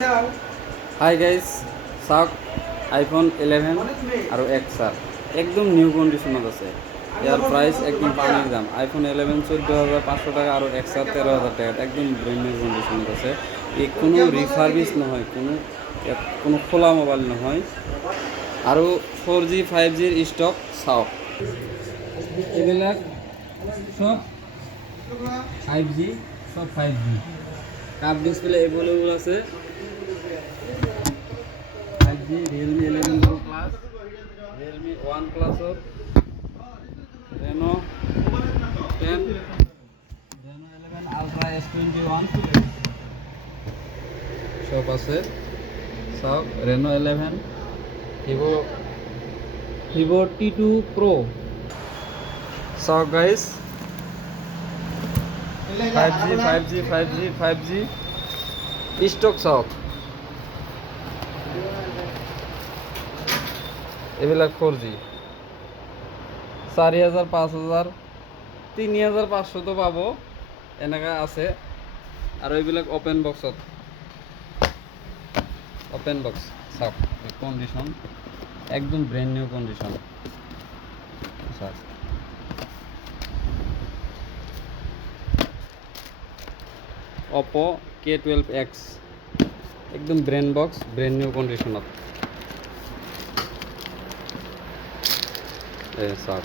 Hi guys চাওক iPhone 11 আৰু এক্সাৰ একদম নিউ কণ্ডিশ্যনত আছে। ইয়াৰ প্ৰাইচ একদম পানীৰ দাম। আইফোন 11 14,500 টাকা আৰু এক্সাৰ 13,000 টাকাত একদম ব্ৰেণ্ড নিউ কণ্ডিশ্যনত আছে। ই কোনো ৰিফাৰ্বিছ নহয়, কোনো খোলা মোবাইল নহয়। আৰু 4G 5Gৰ ষ্টক চাওক, এইবিলাক সব 5G, সব 5G। কাপ ডিসপ্লে এভেলেবল আছে। 5G Realme 11 Pro Plus, Realme OnePlus, Reno 10, Reno 11 Ultra S21 সব আছে। চাওক Reno 11, Vivo T2 Pro। চাওক গাইজ 5G ষ্টক চাওক, এইবিলাক 4G 4,000, 5,000, 3,500 তো পাব, এনেকা আছে। আৰু এইবিলাক অপেন বক্সত, অপেন বক্স চাওক কণ্ডিশ্যন একদম ব্ৰেণ্ড নিউ কণ্ডিশ্যন। চাওক Oppo K12X একদম ব্ৰেণ্ড বক্স, ব্ৰেণ্ড নিউ কণ্ডিশ্যনত। চাওক